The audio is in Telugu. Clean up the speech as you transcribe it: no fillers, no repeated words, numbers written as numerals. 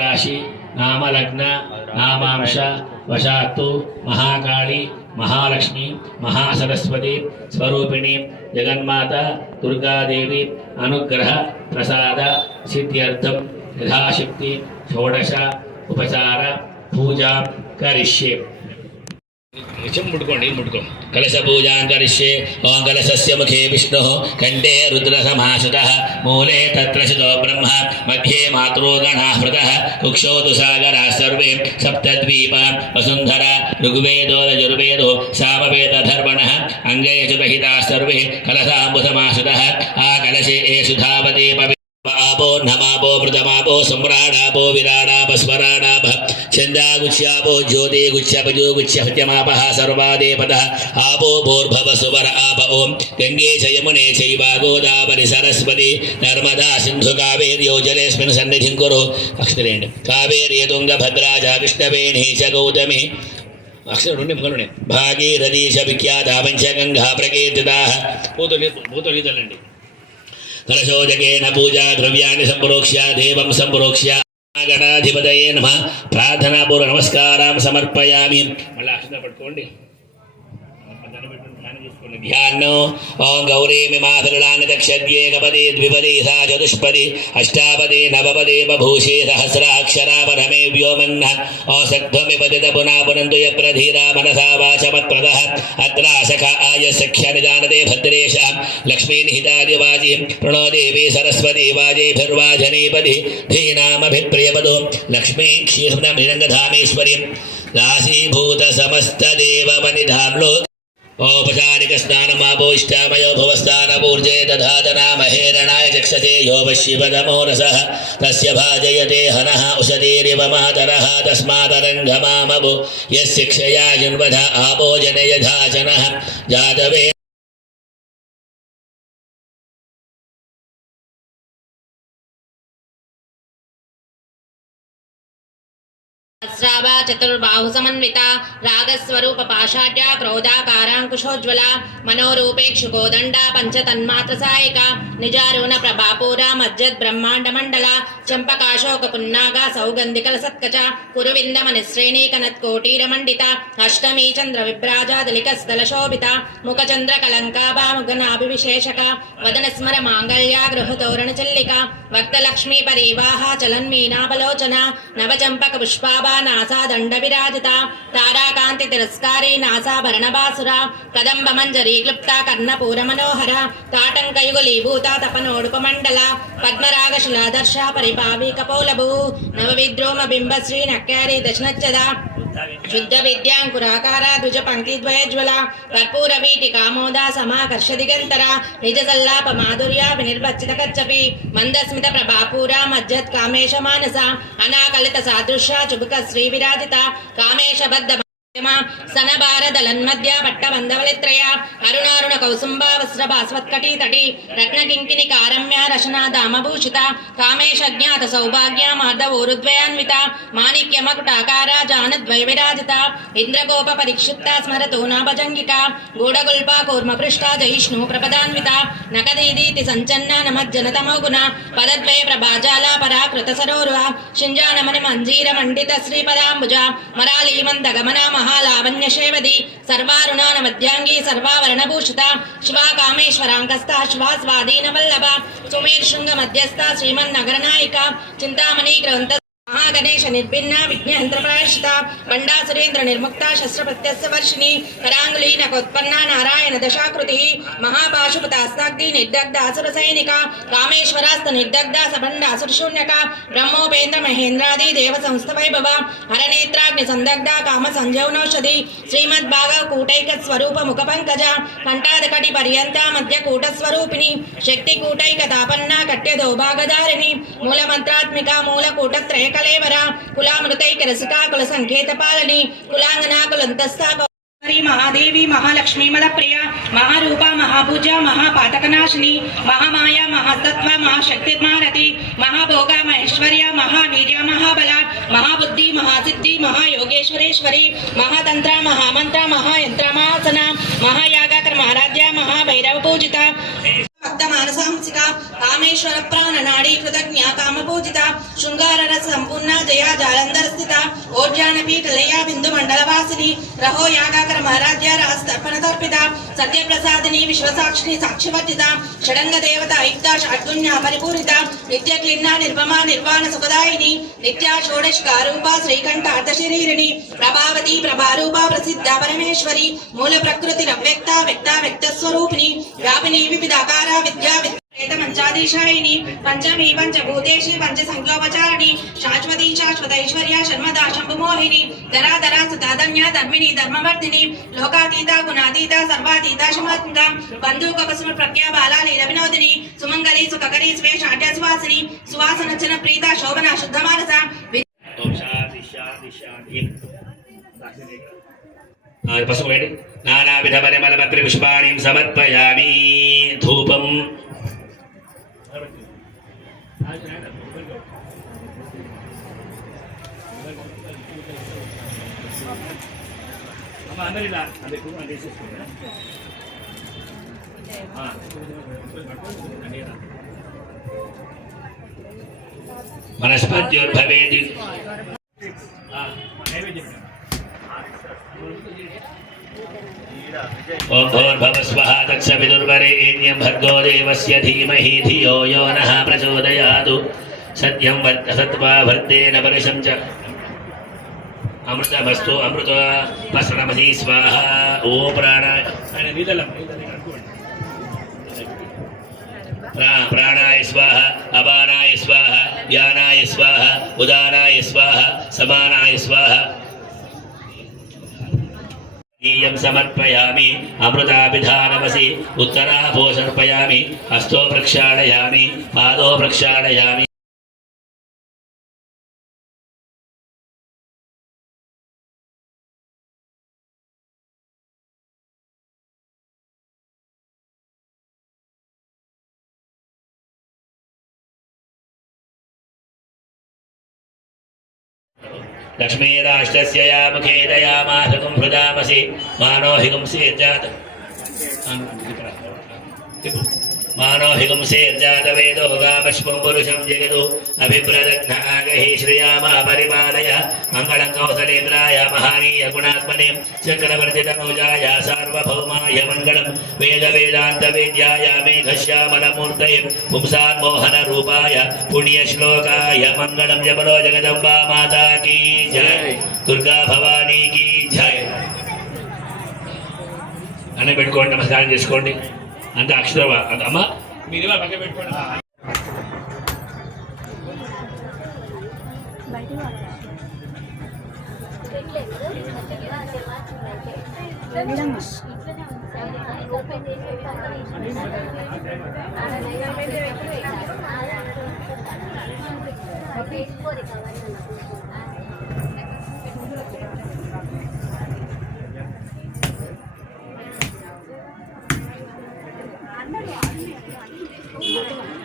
राशि नाम लग्न नामांश वशात्तु महाकाली महालक्ष्मी महासरस्वती स्वरूपिणी जगन्माता दुर्गादेवी अनुग्रह प्रसाद सिद्ध्यर्थम यथाशक्ति षोडश उपचार पूजा करिष्ये। मुट्को कलश पूजा करिष्ये। ओं कलशस्य मुखे विष्णुः कंठे रुद्रसमाश्रितः मूले तत्र शितो ब्रह्म मध्ये मातृगणः हृतः कुक्षौ तु सागराः सर्वे सप्तद्वीपा वसुन्धरा ऋग्वेदो यजुर्वेदो सामवेदधर्मणः अङ्गे च सर्वे कलशाम्बुसमाश्रितः आ कलशे एषु धावते आपो नमापो मृतमापो सम्राणापो विराणाप स्मराणाप छन्दागुच्छापो ज्योति गुच्छपजो गुच्छहत्यमापः सर्वादेपतः आपो भूर्भव सुवर आप ओम गंगे च यमुने चैव गोदावरी सरस्वती नर्मदा सिंधु कावेर्यो जलेऽस्मिन् सन्निधिं कुरु। अक्षरेण कावेरी तुंगभद्रा च कृष्णवेणी च गौतमी अक्षर भागीरथी च विख्याता पंचगंगा प्रकीर्तिताः। भूतलितलंडी कलशोदकेन पूजा द्रव्याणि संप्रोक्ष्य देवं संप्रोक्ष्य गणाधिपतये नमः प्रार्थना पूर्व नमस्कारां समर्पयामि। मళ్ళీ అక్షర పట్టుకోండి ध्यानो ओं गौरी मातृलानि दक्षद्ये कपदे द्विपदे सा चतुष्पदे अष्टापदे नवपदे बभूषे सहस्राक्षरा परमे व्योमन्न औसक्ध्वमिपदित पुनः पुनन्तु यत्र धीरा मनसा वाचमत्प्रदः अत्र सखा आय सख्य निदानते भद्रेशः लक्ष्मी निहितादिवाजी प्रणो देवी सरस्वती वाजेभिर्वाजनेपदि धीनामभिप्रियपदो लक्ष्मी क्षीरमृदङ्गधामेश्वरी राशीभूत समस्तदेवमनिधाम्लो औपचारिक स्नानमापोष्टामयो भवस्तानपूर्जे दधातनामहेरणाय चक्षते यो वशिवदमो रसः तस्य भाजयते हनः उषतीरिव मातरः तस्मादरङ्गमामभो यस्य क्षया युन्वध आपो जनयधाचनः जातवे स्रावा चतुर्बाहु समन्विता रागस्वरूप पाषाढ्या क्रोधाकारांकुशोज्वला मनोरूपेक्षुकोदंडा पंचतन्मात्र सायिका निजारुण प्रभापूरा मज्जद ब्रह्मांड मंडला चंपकाशोक पुन्नागा सौगंधिकल सत्कचा कुरुविंदमनिश्रेणी कनत्कोटीर मंडिता अष्टमी चंद्र विभ्राजा दलिकस्थल शोभिता मुखचंद्र कलंकाभा मुगनाभिविशेषका वदन स्मर मांगल्या गृहतोरण चल्लिका वक्तलक्ष्मी परिवाहा चलन्मीनाबलोचना नवचंपक पुष्पाभा नासा दंड विराजिता ताराकांति तिरस्कारी नासाभरण बासुरा कदंब मंजरी क्लुप्ता कर्णपूर मनोहरा ताटंकयुगलीभूता तपनोडुपमंडला पद्मराग शिलादर्शा परिभावी कपोलभू नवविद्रोम बिंब श्री नक्यारी दशनच्चदा शुद्ध विद्यांकुराकारा द्विज पंक्तिद्वयज्वला कर्पूर वीटिकामोदा समाकर्ष दिगंतरा निज सल्लाप माधुर्या विनिर्वच्चित कच्चपि मंदस्मित प्रभापूरा मज्जत् कामेश मानसा अनाकलित सादृश्या चुबुक श्री विराजिता कामेश बद्ध सनभारदलन्मध्या पट्टबन्धवलित्रया अरुणारुण कौसुम्बा वस्त्रभास्वत्कटी तटी रत्नकिङ्किणी कारम्या रशना दामभूषिता कामेश ज्ञात सौभाग्या मार्दवोरुद्वयान्विता माणिक्यमकुटाकारा जानद्वय विराजिता इन्द्रगोप परिक्षिप्ता स्मरतो नाभजङ्गिका गूढगुल्पा कूर्मपृष्ठा जयिष्णु प्रपदान्विता नकदीदीति सञ्चन्ना नमज्जनतमो गुणा पदद्वय प्रभाजाला पराकृत सरोरुहा शिञ्जानमणि मञ्जीर मण्डित श्रीपदाम्बुजा मराली मन्दगमना महालावण्य शेवदी सर्वारुणान मध्यांगी सर्वावरणभूषिता शिवा कामेश्वरांकस्था शिवा स्वाधीन वल्लभा सुमेर शृंग मध्यस्था श्रीमन्नगर नायिका चिंतामणि ग्रंथ महागणेश निर्भिन्ना विघ्नयंत्र प्रायश्चिता बंडा सुरेंद्र निर्मुक्ता शस्त्र प्रत्यस्य वर्षिणी करांगुली नकोत्पन्ना नारायण दशाकृति महापाशुपतास्ताग्नि निर्दग्धा असुर सैनिका कामेश्वरास्त निर्दग्धा सबंडा असुर शून्यका ब्रह्मोपेन्द्र महेंद्रादि देव संस्थ वैभव हरनेत्राग्नि संदग्धा काम संजीवनौषधि श्रीमद्भाग कूटैक स्वरूप मुख पंकजा कंठादकटि पर्यंता मध्य कूट स्वरूपिणी शक्ति कूटैक तापन्ना कट्य दौभागधारिणी मूल मंत्रात्मिका मूल कूट त्रय कलेवरा कुलामृतैक रसिका कुल संकेत पालनी कुलांगना कुलंतस्था महादेवी महालक्ष्मी मदप्रिया महारूपा महापूजा महापातकनाशिनी महामाया महासत्व महाशक्तिर्मारति महाभोगा महेश्वर्या महावीर्या महाबला महाबुद्धि महासिद्धि महायोगेश्वरेश्वरी महातंत्र महामंत्र महायंत्र महासना महायागाकर महाराध्या महाभैरव पूजिता భక్త మానసాంసిక కామేశ్వర ప్రాణ నాడీ కృతజ్ఞ కామపూజిత శృంగార రస సంపూర్ణ జయా జాలంధర స్థిత ఓజ్యాన పీఠ లయ బిందు మండల వాసిని రహో యాగాకర మహారాజ్య రాస్తర్పణ తర్పిత సత్యప్రసాదిని విశ్వసాక్షిని సాక్షివర్జిత షడంగ దేవత ఐక్త షడ్గుణ్య పరిపూరిత నిత్య క్లిన్న నిర్మమ నిర్వాణ సుఖదాయిని నిత్య షోడశకారూప శ్రీకంఠ అర్ధశరీరిణి ప్రభావతి ప్రభారూప ప్రసిద్ధ పరమేశ్వరి మూల ప్రకృతి రవ్యక్త వ్యక్త వ్యక్త స్వరూపిణి వ్యాపిని వివిధాకార విద్యా మంచాధీశాయిని పంచమీ పంచభూతేషి పంచ సంఖ్యోపచారిణి శాశ్వతి శాశ్వతైశ్వర్య శర్మదా శంభుమోహిని ధరాధరా సతాధన్య ధర్మిణి ధర్మవర్ధిని లోకాతీత గుణాతీత సర్వాతీత శమాత్మిక బంధుకపస్మ ప్రజ్ఞా బాలా లీల వినోదిని సుమంగళి సుఖకరి స్వే షాఢ్య సువాసిని సువాసనచన ప్రీత శోభన శుద్ధ మానస పసుపు వేడి నానావిధ పరిమళపత్రి పుష్పాణి సమర్పయామి ధూపం మనస్పత్యోర్భవేది ఓం భూర్భువస్వః తత్సవితుర్వరేణ్యం భర్గో దేవస్య ధీమహి ధియో యో నః ప్రచోదయాతు సత్యం సత్వా వర్ధేన పరుషం చ అమృతమస్తు అమృత పసనమసి స్వాహ ఓ ప్రాణాయ ప్రాణాయ స్వాహ అపానాయ స్వాహ వ్యానాయ స్వాహ ఉదానాయ స్వాహ సమానాయ స్వాహ నీయం సమర్పయామి అమృతాభిధానమసి ఉత్తరాభో సమర్పయామి హస్తో ప్రక్షాళయామి పాదో ప్రక్షాళయామి लक्ष्मीराष्ट्रस्य या मुखे दयामासकं हृदामसि मानो हिगुंसेर्जात वेदो गामश्वं पुरुषं जगदो अभिप्रदग्न आगहि श्रियामा परिपालय मङ्गलं कौसलेन्द्राय महानीय गुणात्मने चक्रवर्तितनुजाय सार्वभौमाय मङ्गलं वेदान्तवेद्याय मेघश्यामलमूर्तये पुंसान्मोहनरूपाय पुण्यश्लोकाय मङ्गलं जपलो जगदम्बा माता की जय दुर्गा भवानी की जय అని పెట్టుకోండి నమస్కారం చేసుకోండి అంతే అక్షర అమ్మ మీరు పక్క పెట్టుకోండి అందరూ